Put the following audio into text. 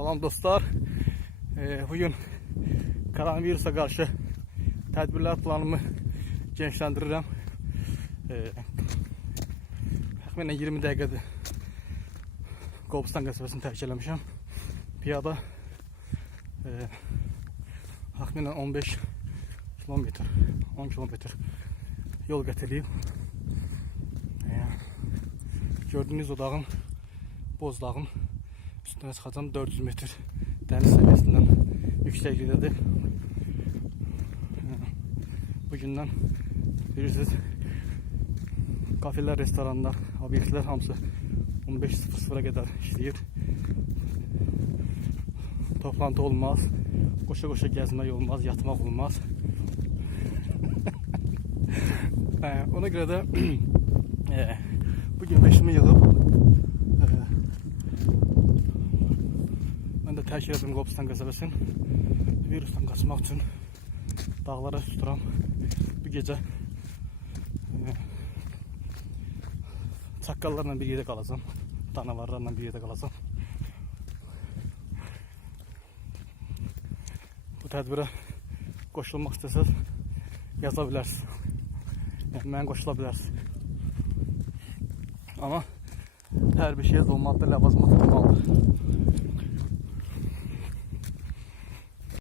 Salam dostlar. Bugün koronavirusa karşı tədbirlər planımı genişləndirirəm. Təxminən 20 dəqiqədir Qobustan qəsəbəsini tərk eləmişəm. Piyada təxminən 15 kilometr, 10 kilometr yol qət edib. Gördüğünüz o dağın, Boz dağın üstüne çıxacağım. 400 metr dəniz səviyyəsindən yüksəklikdədir. Bugündən bilirsiniz, kafeler, restoranlar, obyektlər hamısı 15:00-a qədər işləyir. Toplantı olmaz, qoşa-qoşa gəzmək olmaz, yatmaq olmaz. Ona görə də bugün beşimi yığıb mən də tərk elədim Qobustan qəsəbəsini. Virusdan qaçmaq üçün dağlara tuturam. Bu gecə çaqqallarla bir yerdə qalacağım. Danavarlarla bir yerdə qalacağım. Bu tədbirə qoşulmaq istəsəz yaza bilərsiniz. Yəni mənə qoşula bilərsiniz. Ama her bir şey olmakta ləvazimat tutmalıdır.